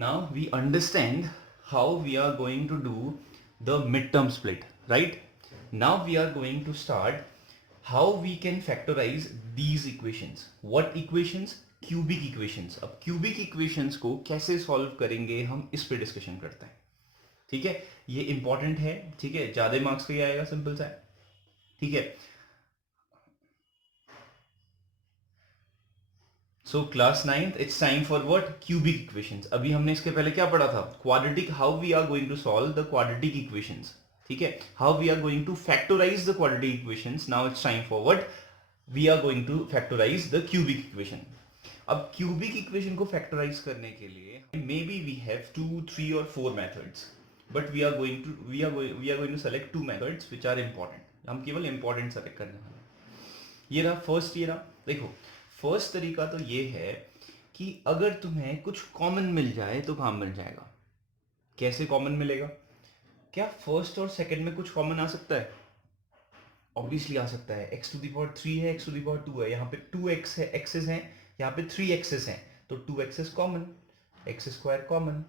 Now we understand how we are going to do the midterm split, right? Now we are going to start how we can factorize these equations. What equations? Cubic equations. अब cubic equations को कैसे solve करेंगे हम इस पे discussion करते हैं. ठीक है, ये इंपॉर्टेंट है. ठीक है, ज्यादा मार्क्स का ही आएगा, सिंपल सा है. ठीक है. So class ninth it's time for what? Cubic equations. अभी हमने इसके पहले क्या पढ़ा था? Quadratic. How we are going to solve the quadratic equations. ठीक है, how we are going to factorise the quadratic equations. Now it's time for what? We are going to factorise the cubic equation. अब cubic equation को factorise करने के लिए may be we have 2, 3 और 4 methods, but we are going to select 2 methods which are important. हम केवल important select करने वाले हैं. ये रहा फर्स्ट. ये रहा, देखो फर्स्ट तरीका तो ये है कि अगर तुम्हें कुछ कॉमन मिल जाए तो काम मिल जाएगा. कैसे कॉमन मिलेगा? क्या फर्स्ट और सेकंड में कुछ कॉमन आ सकता है? ऑब्वियसली आ सकता है. x टू द पावर 3 है, x टू द पावर 2 है, यहाँ पे 2x है, एक्सेस हैं, यहाँ पे 3 एक्सेस हैं, तो 2 x's common, x square common.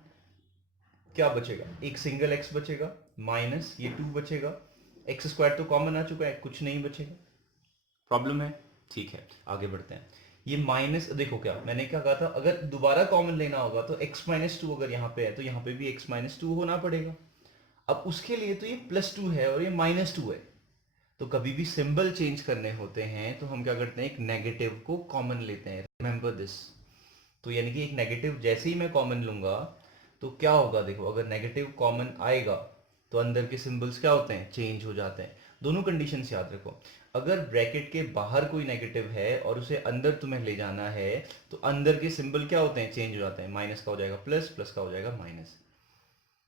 क्या बचेगा? एक सिंगल x बचेगा माइनस ये 2 बचेगा. एक्स स्क्वायर तो कॉमन आ चुका है, कुछ नहीं बचेगा. प्रॉब्लम है? ठीक है, आगे बढ़ते हैं. ये माइनस, देखो क्या मैंने क्या कहा था, अगर दोबारा कॉमन लेना होगा तो x माइनस 2 अगर यहाँ पे है तो यहाँ पे भी x माइनस 2 होना पड़ेगा. अब उसके लिए तो ये प्लस 2 है और ये माइनस 2 है, तो कभी भी सिंबल चेंज करने होते हैं तो हम क्या करते हैं, एक नेगेटिव को कॉमन लेते हैं. Remember this. तो यानी कि एक नेगेटिव जैसे ही मैं कॉमन लूंगा तो क्या होगा, देखो अगर नेगेटिव कॉमन आएगा तो अंदर के सिंबल्स क्या होते हैं, चेंज हो जाते हैं. दोनों कंडीशंस याद रखो. अगर ब्रैकेट के बाहर कोई नेगेटिव है और उसे अंदर तुम्हें ले जाना है तो अंदर के सिंबल क्या होते हैं, चेंज हो जाते हैं. माइनस का हो जाएगा प्लस, प्लस का हो जाएगा माइनस.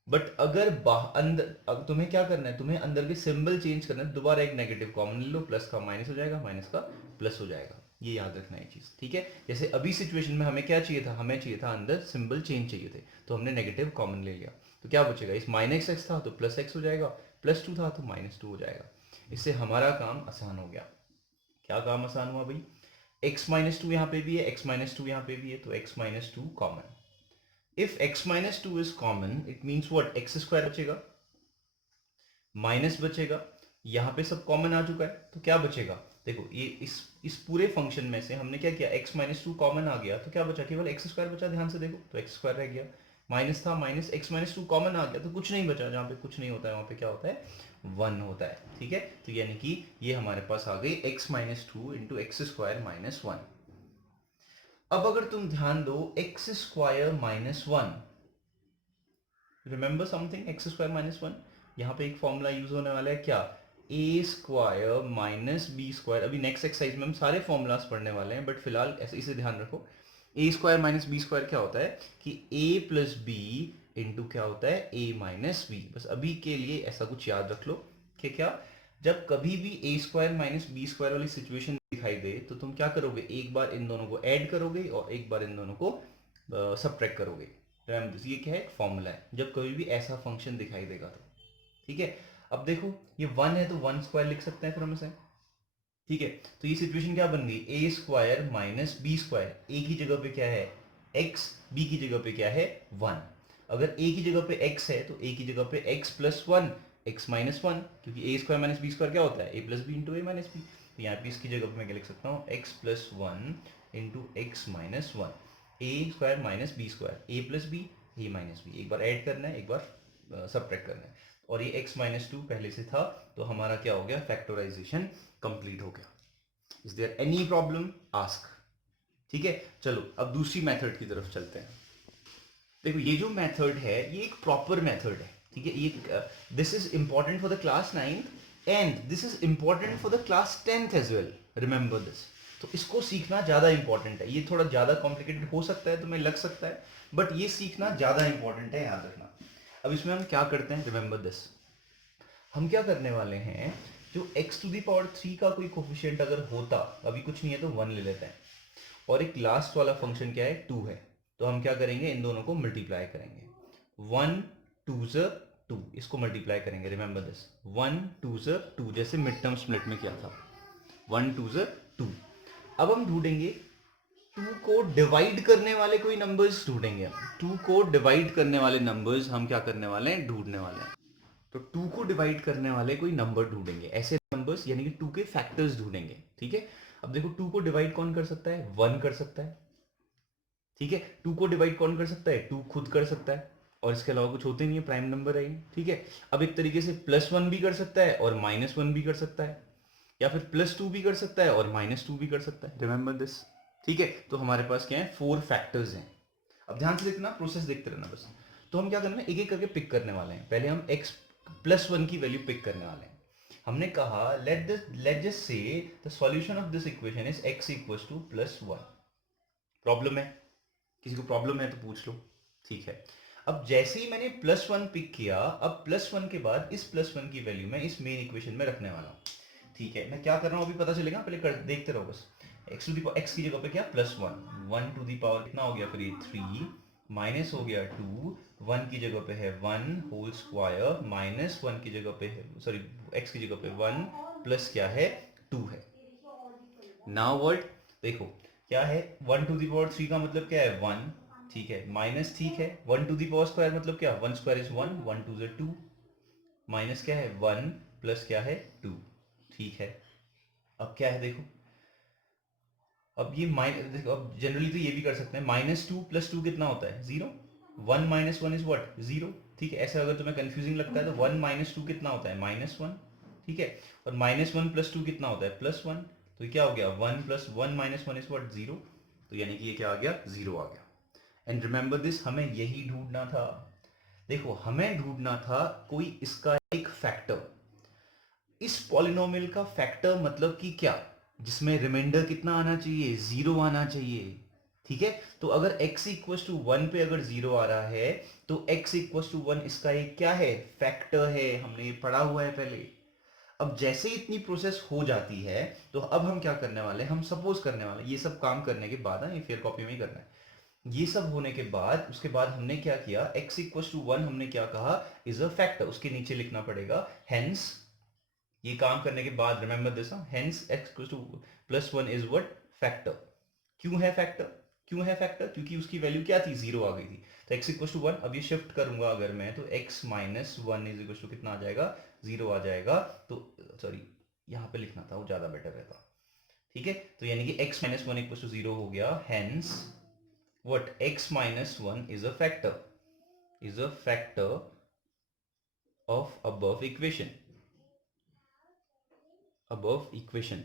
बट अगर अंदर, अब तुम्हें क्या करना है, तुम्हें अंदर के सिंबल चेंज करना है, दोबारा एक नेगेटिव कॉमन ले लो, प्लस का माइनस हो जाएगा, माइनस का प्लस हो जाएगा. ये याद रखना है चीज. ठीक है, जैसे अभी सिचुएशन में हमें क्या चाहिए था, हमें चाहिए था अंदर सिंबल चेंज चाहिए थे, तो हमने नेगेटिव कॉमन ले लिया. तो क्या बचेगा, इस माइनस एक्स था तो प्लस एक्स हो जाएगा, प्लस 2 था तो माइनस 2 हो जाएगा. इससे हमारा काम आसान हो गया. क्या काम आसान हुआ भाई? x माइनस 2 यहाँ पे भी है, x माइनस 2 यहाँ पे भी है, तो x minus 2 common. If x minus 2 is common it means what, x square बचेगा, माइनस बचेगा, यहाँ पे सब कॉमन आ चुका है, तो क्या बचेगा, देखो ये इस पूरे फंक्शन में से हमने क्या किया, x माइनस 2 कॉमन आ गया तो क्या बचा, केवल एक्स स्क्वायर बचा. ध्यान से देखो, तो एक्स स्क्वायर रह गया. माइनस था, माइनस x माइनस 2 कॉमन आ गया तो कुछ नहीं बचा. जहाँ पे कुछ नहीं होता है वहां पे क्या होता है, 1 होता है. ठीक है, तो यानी कि ये हमारे पास आ गई x minus 2 into x square minus 1. अब अगर तुम ध्यान दो, x square minus 1, remember something, x square minus 1, यहाँ पे एक फॉर्मूला यूज होने वाला है क्या, ए स्क्वायर माइनस बी स्क्वायर. अभी नेक्स्ट एक्सरसाइज में हम सारे फॉर्मूलाज पढ़ने वाले हैं, बट फिलहाल ऐसे इसे ध्यान रखो. ए स्क्वायर माइनस बी स्क्वायर क्या होता है कि ए प्लस बी इंटू क्या होता है, ए माइनस बी. बस अभी के लिए ऐसा कुछ याद रख लो कि क्या, जब कभी भी ए स्क्वायर माइनस बी स्क्वायर वाली सिचुएशन दिखाई दे तो तुम क्या करोगे, एक बार इन दोनों को ऐड करोगे और एक बार इन दोनों को सबट्रैक्ट करोगे. ये क्या है, एक फॉर्मूला है जब कभी भी ऐसा फंक्शन दिखाई देगा तो. ठीक है, अब देखो ये 1 है तो 1 स्क्वायर लिख सकते हैं फिर हम इसे. ठीक है, तो ये सिचुएशन क्या बन गई, ए स्क्वायर माइनस बी स्क्वायर. ए की जगह पे क्या है x, b की जगह पे क्या है 1. अगर a की जगह पे x है तो a की जगह पे x प्लस 1, x माइनस 1, क्योंकि a square minus b square क्या होता है, a plus b into a minus b. तो यहाँ पे इसकी जगह पे मैं क्या लिख सकता हूँ, x plus 1 into x minus 1, ए स्क्वायर माइनस बी स्क्वायर, ए प्लस बी, ए माइनस बी. एक बार ऐड करना है, एक बार सबट्रैक्ट करना है. और ये x माइनस 2 पहले से था तो हमारा क्या हो गया, फैक्टराइजेशन कंप्लीट हो गया. Is there any problem, ask. ठीक है, चलो अब दूसरी मेथड की तरफ चलते हैं. देखो ये जो मेथड है ये एक प्रॉपर मेथड है. ठीक है, ये this is important for the class 9th and this is important for the class 10th as well. Remember this. तो इसको सीखना ज्यादा इंपॉर्टेंट है. ये थोड़ा ज्यादा कॉम्प्लिकेटेड हो सकता है, तुम्हें लग सकता है, बट ये सीखना ज्यादा इंपॉर्टेंट है, याद रखना. अब इसमें हम क्या करते हैं, रिमेंबर दिस. हम क्या करने वाले हैं, जो x टू दी पावर 3 का कोई कोफिशिएंट अगर होता, अभी कुछ नहीं है तो 1 ले लेते हैं, और एक लास्ट वाला फंक्शन क्या है, 2 है, तो हम क्या करेंगे, इन दोनों को मल्टीप्लाई करेंगे. 1 2 ज़ 2, इसको मल्टीप्लाई करेंगे. रिमेंबर दिस, 1 2 ज़ 2, जैसे मिड टर्म स्प्लिट में किया था, 1 2 ज़ 2. अब हम ढूंढेंगे टू को डिवाइड करने वाले कोई नंबर्स ढूंढेंगे हम। टू को डिवाइड करने वाले नंबर्स हम क्या करने वाले हैं, ढूंढने वाले हैं। तो टू को डिवाइड करने वाले कोई नंबर ढूंढेंगे, ऐसे नंबर्स यानी कि टू के फैक्टर्स ढूंढेंगे। ठीक है, अब देखो टू को डिवाइड कौन कर सकता है, वन कर सकता है। ठीक है, टू को डिवाइड कौन कर सकता है, टू खुद कर सकता है, और इसके अलावा कुछ होते नहीं है, प्राइम नंबर है ये। ठीक है, अब एक तरीके से प्लस वन भी कर सकता है और माइनस वन भी कर सकता है, या फिर प्लस टू भी कर सकता है और माइनस टू भी कर सकता है। Remember this. ठीक है, तो हमारे पास क्या है, फोर फैक्टर्स हैं। अब ध्यान से देखना, प्रोसेस देखते रहना बस। तो हम क्या करना है, एक एक करके पिक करने वाले हैं। पहले हम x प्लस वन की वैल्यू पिक करने वाले हैं। हमने कहा let just say the solution of this equation is x equals two plus one. Problem है, किसी को प्रॉब्लम है तो पूछ लो। ठीक है, अब जैसे ही मैंने प्लस वन पिक किया, अब प्लस वन के बाद इस प्लस वन की वैल्यू मैं इस मेन इक्वेशन में रखने वाला हूं। ठीक है, मैं क्या कर रहा हूं अभी पता चलेगा, पहले देखते रहो बस। एक्स टू दी एक्स की जगह पे क्या, plus one. One to the power कितना हो गया फिर ये, थ्री, माइनस हो गया टू, वन की जगह पे है one whole square, minus one की जगह पे है, सॉरी एक्स की जगह पे वन, प्लस क्या है, टू है। नाउ व्हाट, देखो क्या है, one to the power three का मतलब क्या है, वन। ठीक है, माइनस, ठीक है, one to the power square मतलब क्या, one square is one, one to the two, minus क्या है वन, प्लस क्या है टू। ठीक है, अब क्या है देखो, अब ये माइनस, देखो अब जनरली तो ये भी कर सकते हैं, माइनस टू प्लस टू कितना होता है, zero. One minus one is what, zero. ठीक है, ऐसा अगर तुम्हें कंफ्यूजिंग लगता है तो वन माइनस टू कितना होता है, माइनस वन। ठीक है, और माइनस वन प्लस टू कितना होता है, प्लस वन। तो क्या हो गया, one plus one minus one is what, zero. तो यानी कि ये क्या आ गया, जीरो आ गया। एंड रिमेंबर दिस, हमें यही ढूंढना था। देखो हमें ढूंढना था कोई इसका एक फैक्टर। इस पॉलिनोमियल का फैक्टर मतलब कि क्या, जिसमें रिमाइंडर कितना आना चाहिए, जीरो आना चाहिए। ठीक है, तो अगर x इक्वल टू वन पे अगर जीरो आ रहा है तो x इक्वल टू वन इसका एक क्या है, फैक्टर है। हमने ये पढ़ा हुआ है पहले। अब जैसे ही इतनी प्रोसेस हो जाती है तो अब हम क्या करने वाले हैं, हम सपोज करने वाले, ये सब काम करने के बाद, ये फेयर कॉपी में ही करना है। ये सब होने के बाद, उसके बाद हमने क्या किया, x इक्वल टू वन हमने क्या कहा, इज अ फैक्टर। उसके नीचे लिखना पड़ेगा हेंस, ये काम करने के बाद remember this, hence x equal two plus one is what, factor. क्यों है फैक्टर, क्यों है फैक्टर, क्योंकि उसकी वैल्यू क्या थी, जीरो आ गई थी। तो x इक्वल टू वन, अब ये शिफ्ट करूंगा अगर मैं, तो x minus one is equal to कितना आ जाएगा, जीरो आ जाएगा। तो सॉरी, यहाँ पे लिखना था वो ज्यादा बेटर रहता। ठीक है, तो यानी कि x minus one equal to zero हो गया, hence what, x minus one is a factor, is a factor of above equation, above equation.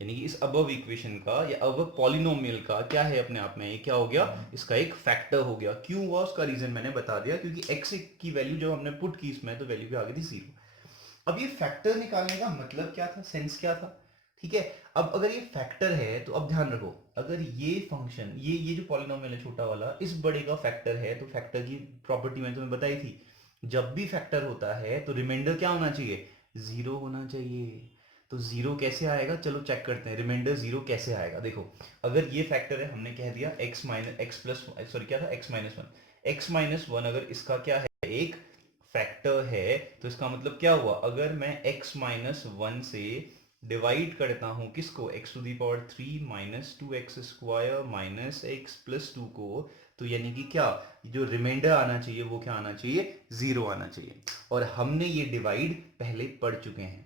यानी कि इस अबव इक्वेशन का या अबव पॉलिनोमियल का क्या है, अपने आप में ये क्या हो गया, इसका एक फैक्टर हो गया। क्यों हुआ उसका रीजन मैंने बता दिया, क्योंकि x की वैल्यू जब हमने पुट की इसमें तो वैल्यू भी आ गई थी जीरो। अब ये फैक्टर निकालने का मतलब क्या था, सेंस क्या था। ठीक है, अब अगर ये फैक्टर है तो अब ध्यान रखो, अगर ये फंक्शन, ये जो पॉलिनोमियल है छोटा वाला, इस बड़े का फैक्टर है, तो फैक्टर की प्रॉपर्टी मैंने तुम्हें बताई थी, जब भी फैक्टर होता है तो रिमाइंडर क्या होना चाहिए, जीरो होना चाहिए। तो जीरो कैसे आएगा, चलो चेक करते हैं, रिमाइंडर जीरो कैसे आएगा। देखो अगर ये फैक्टर है, हमने कह दिया x minus x plus, sorry क्या था, x minus one, x minus one अगर इसका क्या है, एक फैक्टर है, तो इसका मतलब क्या हुआ, अगर मैं x माइनस वन से डिवाइड करता हूं किसको, x to the power three minus two x square minus x plus two को, तो यानी कि क्या, जो रिमाइंडर आना चाहिए वो क्या आना चाहिए, जीरो आना चाहिए। और हमने ये डिवाइड पहले पढ़ चुके हैं।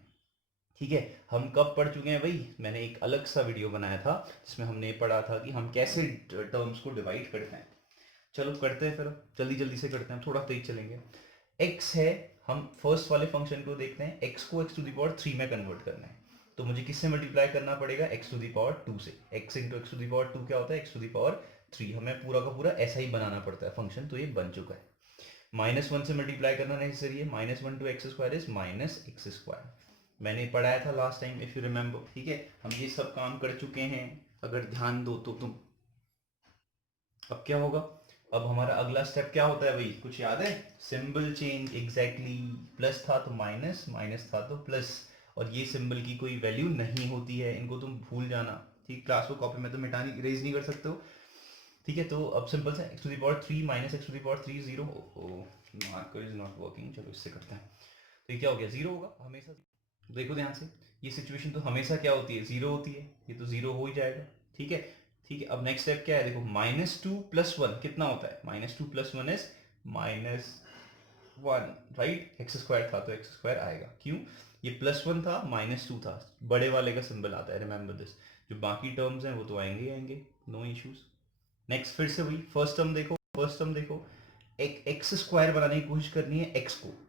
ठीक है, हम कब पढ़ चुके हैं भाई, मैंने एक अलग सा वीडियो बनाया था जिसमें हमने पढ़ा था कि हम कैसे टर्म्स को डिवाइड करते हैं। चलो करते हैं फिर, जल्दी जल्दी से करते हैं, थोड़ा तेज चलेंगे। x है, हम फर्स्ट वाले फंक्शन को देखते हैं, x को x to the power three में कन्वर्ट करना है, तो मुझे किससे मल्टीप्लाई करना पड़ेगा, x to the power two से। x into x to the power two क्या होता है, x to the power three. हमें पूरा का पूरा ऐसा ही बनाना पड़ता है फंक्शन, तो ये बन चुका है। माइनस वन से मल्टीप्लाई करना नेसेसरी है, minus one two x square is minus x square. मैंने पढ़ाया था last time if you remember. ठीक है, हम ये सब काम कर चुके हैं, अगर ध्यान दो तो तुम। अब क्या होगा, अब हमारा अगला स्टेप क्या होता है भाई, कुछ याद है, सिंबल चेंज, एग्जैक्टली। प्लस था तो माइनस, माइनस था तो प्लस, और ये सिंबल की कोई वैल्यू नहीं होती है, इनको तुम भूल जाना। ठीक, क्लास को कॉपी में तो मिटानी, इरेज नहीं कर सकते हो। ठीक है, तो अब सिंपल से x to the power three minus x to the power three zero, marker is not working, चलो इससे करते हैं। तो ये क्या हो गया, जीरो होगा हमेशा। देखो ध्यान से, ये सिचुएशन तो हमेशा क्या होती है, जीरो होती है, ये तो जीरो हो ही जाएगा। ठीक है, ठीक है, अब नेक्स्ट स्टेप क्या है, देखो -2 + 1 कितना होता है, -2 + 1 इज -1, राइट। एक्स स्क्वायर था तो एक्स स्क्वायर आएगा, क्यों, ये +1 था, -2 था, बड़े वाले का सिंबल आता है, रिमेंबर दिस। जो बाकी टर्म्स हैं वो तो आएंगे ही आएंगे, नो इश्यूज। नेक्स्ट फिर से वही फर्स्ट टर्म देखो, फर्स्ट टर्म देखो, एक एक्स स्क्वायर बनाने की कोशिश करनी है,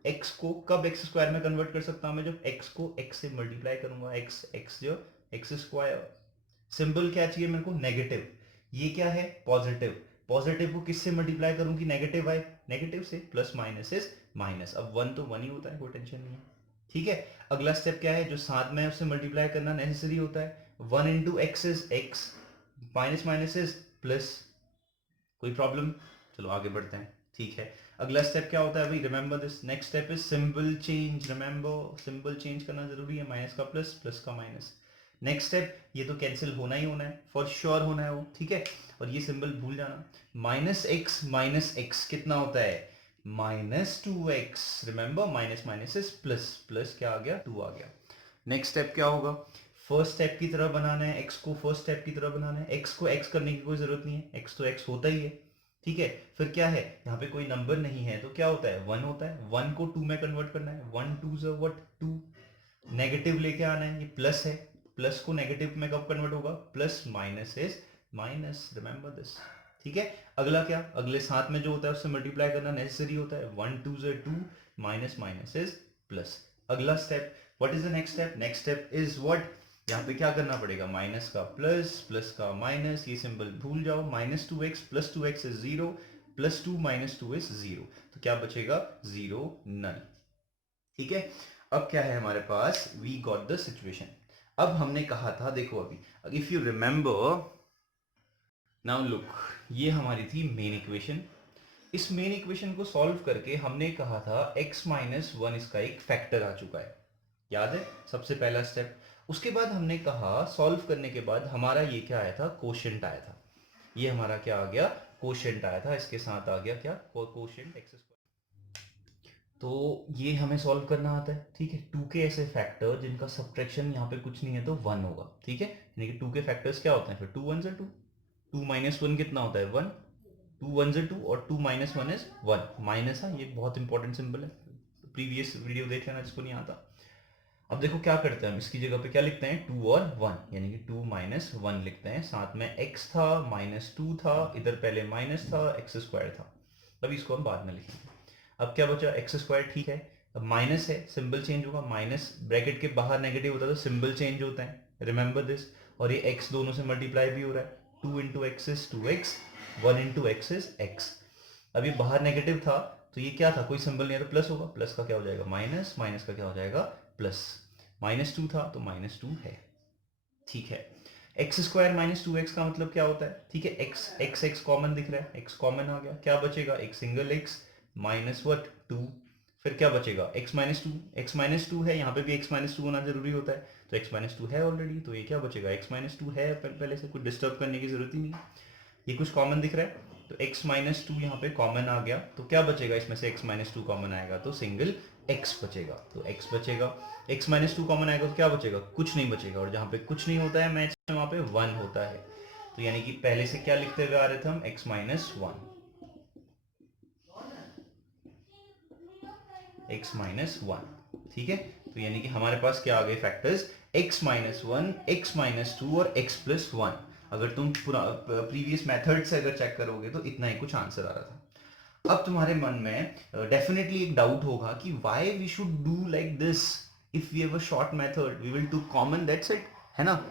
एक्स को कब एक्स स्क्वायर में कन्वर्ट कर सकता हूं मैं, जब एक्स को एक्स से मल्टीप्लाई करूंगा, एक्स एक्स जो एक्स स्क्वायर, सिंबल क्या चाहिए मेरे को, नेगेटिव, ये क्या है, पॉजिटिव, पॉजिटिव को किससे मल्टीप्लाई करूं कि नेगेटिव आए, नेगेटिव से, प्लस माइनस इज माइनस, अब 1 तो 1 ही होता है, कोई टेंशन नहीं है, ठीक है। अगला स्टेप क्या है, जो साथ में उससे मल्टीप्लाई करना नेसेसरी होता है, 1 into x is x, minus minus is plus, कोई प्रॉब्लम, चलो आगे बढ़ते हैं, ठीक है। अगला स्टेप क्या होता है भाई, remember this, next step is symbol change, remember symbol change करना जरूरी है, माइनस का प्लस, प्लस का माइनस। नेक्स्ट स्टेप, ये तो कैंसिल होना ही होना है, फॉर श्योर होना है वो, ठीक है, और ये सिंबल भूल जाना, माइनस एक्स कितना होता है, -2x, remember minus minus is plus, plus क्या आ गया, 2 आ गया। नेक्स्ट स्टेप क्या होगा, फर्स्ट स्टेप की तरह बनाना है, एक्स को फर्स्ट स्टेप की तरह बनाना है, एक्स को एक्स करने की कोई जरूरत नहीं है, एक्स तो एक्स होता ही है, ठीक है। फिर क्या है, यहाँ पे कोई नंबर नहीं है तो क्या होता है, 1 होता है, 1 को 2 में कन्वर्ट करना है, 1 2 ज़ व्हाट 2, नेगेटिव लेके आना है, ये प्लस है, प्लस को नेगेटिव में कब कन्वर्ट होगा, plus minus is minus, remember this, ठीक है। अगला क्या, अगले साथ में जो होता है उससे मल्टीप्लाई करना नेसेसरी होता है, 1 2 ज़ 2, माइनस माइनस इज प्लस। अगला step, what is the next step, next step is what, यहाँ पे क्या करना पड़ेगा, माइनस का प्लस, प्लस का माइनस, ये सिंबल भूल जाओ, -2x + 2x इज 0, +2 - 2 इज 0, तो क्या बचेगा, 0 नल, ठीक है। अब क्या है हमारे पास, वी गॉट द सिचुएशन। अब हमने कहा था, देखो अभी if you remember, now look, ये हमारी थी मेन इक्वेशन, इस मेन इक्वेशन को सॉल्व करके हमने कहा था x - 1 इसका एक फैक्टर आ चुका है, याद है, सबसे पहला स्टेप। उसके बाद हमने कहा सॉल्व करने के बाद हमारा ये क्या आया था, कोशेंट आया था, ये हमारा क्या आ गया, कोशेंट आया था, इसके साथ आ गया क्या, कोशेंट एक्स स्क्वायर, तो ये हमें सॉल्व करना आता है, ठीक है। 2 के ऐसे फैक्टर जिनका सब्ट्रैक्शन यहाँ पे कुछ नहीं है तो 1 होगा, ठीक है, यानी कि 2 के फैक्टर्स क्या होते हैं, फिर 2 1 2, 2 - 1 कितना होता है, 1, 2 1 2 और 2 - 1 इज 1, माइनस है, ये बहुत इंपॉर्टेंट सिंबल है, प्रीवियस वीडियो देख लेना जिसको नहीं आता। अब देखो क्या करते हैं हम, इसकी जगह पे क्या लिखते हैं, 2 और 1, यानी कि 2 - 1 लिखते हैं, साथ में x था, -2 था, इधर पहले माइनस था, एक्स स्क्वायर था, अभी इसको हम बाद में लिखेंगे। अब क्या बचा, एक्स स्क्वायर, ठीक है, अब माइनस है, सिंबल चेंज होगा, माइनस ब्रैकेट के बाहर नेगेटिव होता है तो सिंबल चेंज होता है, रिमेंबर दिस, और ये x दोनों से मल्टीप्लाई भी हो रहा है, 2 into x is 2x, 1 into x is x, अब ये बाहर नेगेटिव था तो ये क्या था, कोई सिंबल नहीं है तो प्लस होगा, प्लस का क्या हो जाएगा माइनस, माइनस का क्या हो जाएगा प्लस, -2 था तो -2 है, ठीक है। एक्स स्क्वायर -2x का मतलब क्या होता है, ठीक है, x कॉमन दिख रहा है, x कॉमन आ गया, क्या बचेगा, एक सिंगल x माइनस वट 2, फिर क्या बचेगा, x - 2 है, यहाँ पे भी x - 2 होना जरूरी होता है, तो x - 2 है ऑलरेडी, तो ये क्या बचेगा, x - 2 है, पहले से कुछ डिस्टर्ब करने की जरूरत ही नहीं, ये कुछ कॉमन दिख रहा है, तो x - 2 यहाँ पे कॉमन आ गया, तो क्या बचेगा, इसमें से x - 2 कॉमन आएगा तो सिंगल x बचेगा, तो x बचेगा, x - 2 कॉमन आएगा तो क्या बचेगा, कुछ नहीं बचेगा, और जहाँ पे कुछ नहीं होता है मैथ्स में वहाँ पे 1 होता है, तो यानी कि पहले से क्या लिखते हुए आ रहे थे हम, x - 1, x - 1, ठीक है, तो यानी कि हमारे पास क्या आ गए फैक्टर्स, x - 1, x - 2 और x + 1, अगर तुम पूरा प्रीवियस मेथड से अगर चेक करोगे तो इतना ही कुछ आंसर आ रहा था। अब तुम्हारे मन में डेफिनेटली एक डाउट होगा कि why we should do like this, if we have a short method we will to common, that's it, है ना।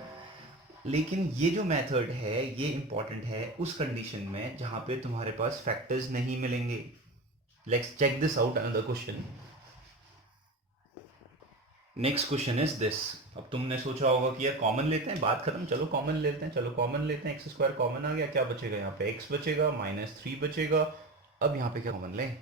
लेकिन ये जो मेथड है ये इंपॉर्टेंट है उस कंडीशन में जहां पे तुम्हारे पास फैक्टर्स नहीं मिलेंगे। Let's check this out, another question. Next question is this. अब तुमने सोचा होगा कि यार कॉमन लेते हैं, बात खत्म, चलो कॉमन लेते हैं, चलो कॉमन लेते हैं, एक्स स्क्वायर कॉमन आ गया, क्या बचेगा यहाँ पे, एक्स बचेगा, -3 बचेगा, अब यहाँ पे क्या कॉमन लें,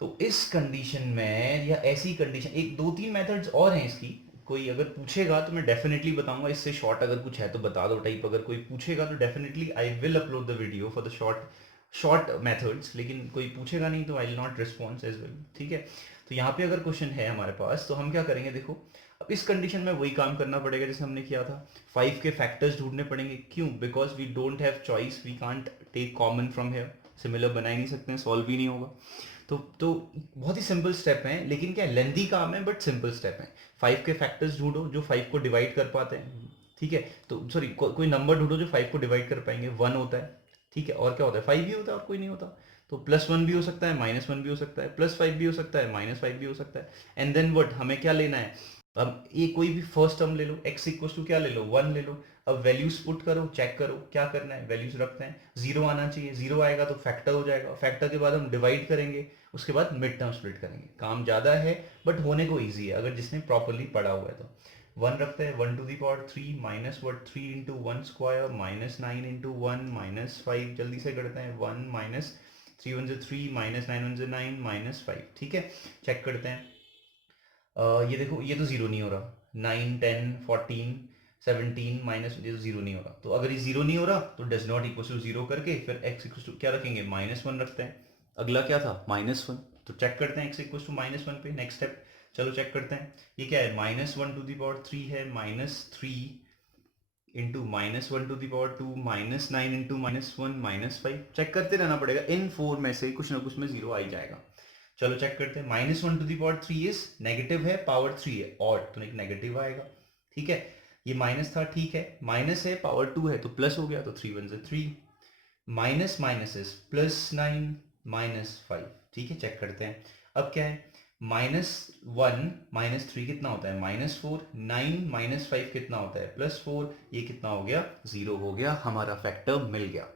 तो इस कंडीशन में या ऐसी कंडीशन, एक 2 3 मेथड्स और हैं इसकी, कोई अगर पूछेगा तो मैं डेफिनेटली बताऊंगा, इससे शॉर्ट अगर कुछ है तो बता दो टाइप, अगर कोई पूछेगा तो definitely I will upload the video for the short methods, लेकिन कोई पूछेगा नहीं तो I will not response as well, ठीक है। तो यहाँ पे अगर क्वेश्चन है हमारे पास तो हम क्या करेंगे, देखो अब इस कंडीशन में वही काम करना पड़ेगा जैसे हमने किया था, 5 के फैक्टर्स ढूंढने पड़ेंगे। क्यों? Because we don't have choice, we can't take common from here, similar बना ही नहीं सकते हैं, सॉल्व ही नहीं होगा। तो बहुत ही सिंपल स्टेप है, लेकिन क्या लेंदी काम है बट सिंपल स्टेप है। 5 के फैक्टर्स ढूंढो जो 5 को डिवाइड कर पाते हैं, ठीक है, तो सॉरी कोई नंबर ढूंढो जो 5 को डिवाइड कर पाएंगे। 1 होता है, ठीक है, और क्या होता है? 5 ही होता है और कोई नहीं होता। तो +1 भी हो सकता है, -1 भी हो सकता है, +5 भी हो सकता है, -5 भी हो सकता है। एंड देन व्हाट, हमें क्या लेना है? अब ये कोई भी फर्स्ट टर्म ले लो, x इक्वल टू क्या ले लो, 1 ले लो। अब वैल्यूज पुट करो, चेक करो क्या करना है, वैल्यूज रखते हैं, 0 आना चाहिए, 0 आएगा तो फैक्टर हो जाएगा, फैक्टर के बाद हम डिवाइड करेंगे, उसके बाद मिड टर्म स्प्लिट करेंगे। काम ज़्यादा है बट होने को ईजी है अगर जिसने प्रॉपरली पढ़ा हुआ है तो। 1 रखते हैं, 1⁻³ minus word 3 into 1 square -9 into 1 -5, जल्दी से करते हैं, 1 -3 1 से 3 -9 1 से 9 -5, ठीक है। चेक करते हैं, ये देखो ये तो जीरो नहीं हो रहा, 9 10 14 17 माइनस, ये तो जीरो नहीं हो रहा। तो अगर ये जीरो नहीं हो रहा तो does not equal to zero करके फिर x इक्वल टू क्या रखेंगे, -1 रखते हैं। अगला क्या था, -1, तो चेक करते हैं x इक्वल टू -1 पे, नेक्स्ट स्टेप। चलो चेक करते हैं, ये क्या है, -1⁻³ है, -3 इंटू -1⁻², -9 इंटू -1 -5। चेक करते रहना पड़ेगा, इन 4 में से कुछ ना कुछ में जीरो आ ही जाएगा। चलो चेक करते हैं, -1⁻³ इज नेगेटिव है, पावर 3 है, और तो एक नेगेटिव आएगा, ठीक है। ये माइनस था, ठीक है, माइनस है, पावर 2 है तो प्लस हो गया, तो 3 1 से 3, माइनस माइनस इज +9 -5, ठीक है। चेक करते हैं, अब क्या है, -1 -3 कितना होता है, -4, 9 -5 कितना होता है, +4, ये कितना हो गया, 0 हो गया, हमारा फैक्टर मिल गया।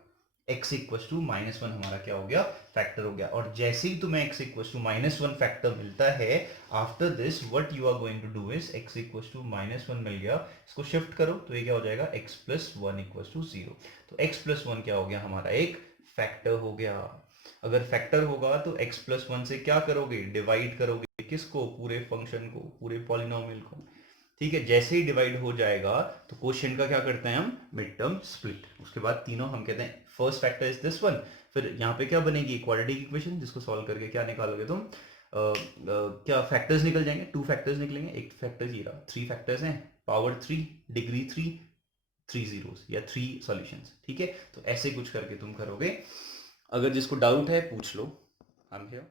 x इक्वल टू -1 हमारा क्या हो गया, फैक्टर हो गया। और जैसे ही तुम्हें x इक्वल टू -1 फैक्टर मिलता है, after this what you are going to do is, x equal to -1 मिल गया, इसको शिफ्ट करो तो ये क्या हो जाएगा, x + 1 इक्वल टू 0। तो x + 1 क्या हो गया, हमारा एक फैक्टर हो गया। अगर फैक्टर होगा तो x + 1 से क्या करोगे, डिवाइड करोगे, किसको, पूरे फंक्शन को, पूरे पॉलिनोमियल को, ठीक है। जैसे ही डिवाइड हो जाएगा तो क्वेश्चन का क्या करते हैं हम, मिड टर्म स्प्लिट। उसके बाद तीनों हम कहते हैं first factor is this one, फिर यहाँ पे क्या बनेगी, क्वाड्रेटिक इक्वेशन, जिसको सॉल्व करके क्या निकालोगे तुम, क्या फैक्टर्स निकल जाएंगे, 2 फैक्टर्स निकलेंगे, एक फैक्टर ये रहा, 3 फैक्टर्स हैं, पावर 3, डिग्री 3, 3 जीरोस या 3 सॉल्यूशंस, ठीक है। तो ऐसे कुछ करके तुम करोगे। अगर जिसको डाउट है पूछ लो, हम हियर।